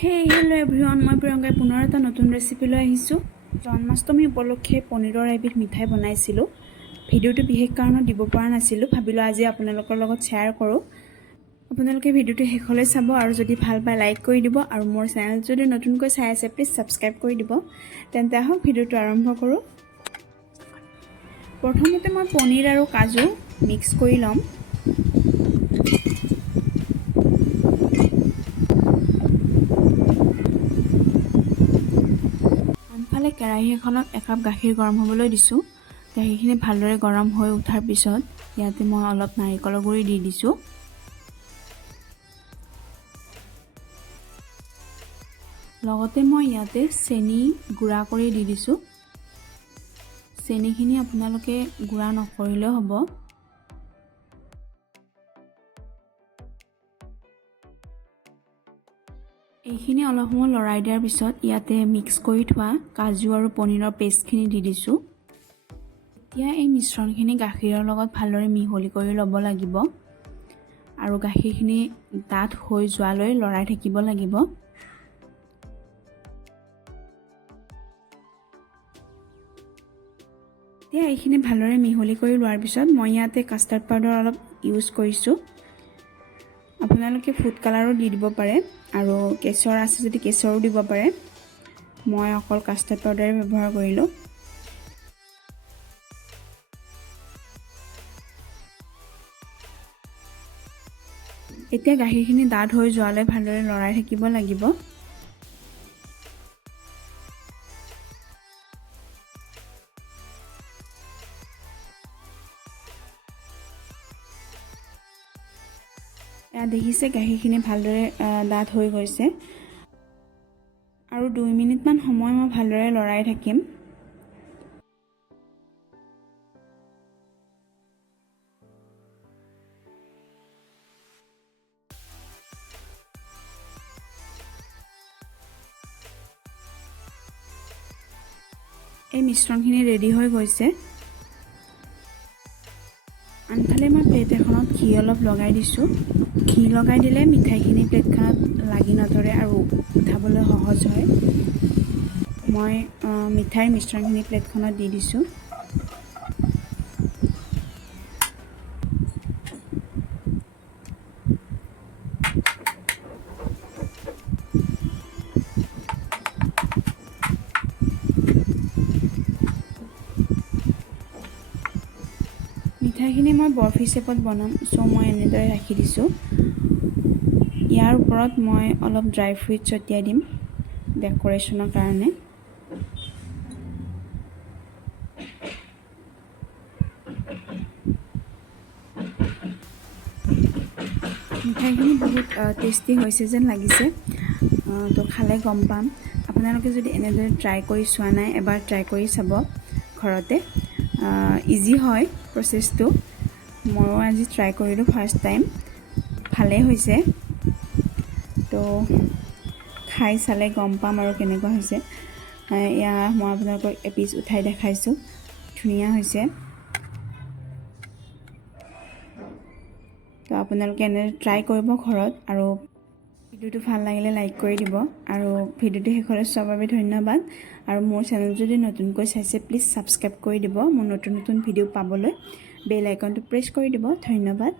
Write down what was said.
Hello everyone, মই প্ৰিয়ংকাই পুনৰ এটা নতুন ৰেচিপি লৈ আহিছো। জন্মাষ্টমী উপলক্ষে পনীৰৰ এবিধ মিঠাই বনাইছিলো। ভিডিওটো বিশেষ কাৰণত দিব পৰা নাছিলো, ভাবিলো আজি আপোনালোকৰ লগত শ্বেয়াৰ কৰো। আপোনালোকে ভিডিওটো শেষলৈ চাব আৰু যদি ভাল পায় লাইক কৰি দিব আৰু মোৰ চেনেল যদি নতুনকৈ চাই আছে প্লিজ সাবস্ক্ৰাইব কৰি দিব। তেন্তে আহক ভিডিওটো আৰম্ভ কৰো। প্ৰথমতে মই পনীৰ আৰু কাজু মিক্স কৰি লম। আনফালে কেৰাহী এখনত একাপ গাখীৰ গৰম হ'বলৈ দিছো। গাখীৰখিনি ভালদৰে গৰম হৈ উঠাৰ পিছত ইয়াতে মই অলপ নাৰিকলৰ গুড়ি দি দিছো। লগতে মই ইয়াতে চেনি গুড়া কৰি দি দিছো। চেনিখিনি আপোনালোকে গুড়া নকৰিলেও হ'ব। এইখিনি অলপ সময় লৰাই দিয়াৰ পিছত ইয়াতে মিক্স কৰি থোৱা কাজু আৰু পনীৰৰ পেষ্টখিনি দি দিছো। এতিয়া এই মিশ্ৰণখিনি গাখীৰৰ লগত ভালদৰে মিহলি কৰি ল'ব লাগিব আৰু গাখীৰখিনি ডাঠ হৈ যোৱালৈ লৰাই থাকিব লাগিব। এতিয়া এইখিনি ভালদৰে মিহলি কৰি লোৱাৰ পিছত মই ইয়াতে কাষ্টাৰ্ড পাউডাৰ অলপ ইউজ কৰিছো। আপোনালোকে ফুড কালাৰো দি দিব পাৰে আৰু কেশৰ আছে যদি কেশৰো দিব পাৰে। মই অকল কাষ্টাৰ্ড পাউডাৰ ব্যৱহাৰ কৰিলো। এতিয়া গাখীৰখিনি ডাঠ হৈ যোৱালৈ ভালদৰে লৰাই থাকিব লাগিব। দেখিছে গাখীৰখিনি ভালদৰে ডাঠ হৈ গৈছে আৰু 2 মিনিটমান সময় মই ভালদৰে লৰাই থাকিম। এই মিশ্ৰণখিনি ৰেডি হৈ গৈছে। আনফালে মই প্লেট এখনত ঘি অলপ লগাই দিছো। ঘি লগাই দিলে মিঠাইখিনি প্লেটখনত লাগি নধৰে আৰু উঠাবলৈ সহজ হয়। মই মিঠাইৰ মিশ্ৰণখিনি প্লেটখনত দি দিছো। মিঠাইখিনি মই বৰফি শেপত বনাম, সো মই এনেদৰে ৰাখি দিছো। ইয়াৰ ওপৰত মই অলপ ড্ৰাই ফ্ৰুইট ছটিয়াই দিম ডেকোৰেশ্যনৰ কাৰণে। মিঠাইখিনি বহুত টেষ্টি হৈছে যেন লাগিছে, তো খালে গম পাম। আপোনালোকে যদি এনেদৰে ট্ৰাই কৰি চোৱা নাই এবাৰ ট্ৰাই কৰি চাব ঘৰতে। ইজি হয় প্ৰচেছটো। ময়ো আজি ট্ৰাই কৰিলোঁ ফাৰ্ষ্ট টাইম, ভালেই হৈছে। তো খাই চালে গম পাম আৰু কেনেকুৱা হৈছে। এয়া মই আপোনালোকক এপিচ উঠাই দেখাইছোঁ, ধুনীয়া হৈছে। তো আপোনালোকে এনেদৰে ট্ৰাই কৰিব ঘৰত আৰু ভিডিওটো ভাল লাগিলে লাইক কৰি দিব আৰু ভিডিওটো শেষলৈ চোৱাৰ বাবে ধন্যবাদ। আৰু মোৰ চেনেল যদি নতুনকৈ চাইছে প্লিজ সাবস্ক্ৰাইব কৰি দিব মোৰ নতুন নতুন ভিডিও পাবলৈ। বেল আইকনটো প্ৰেছ কৰি দিব। ধন্যবাদ।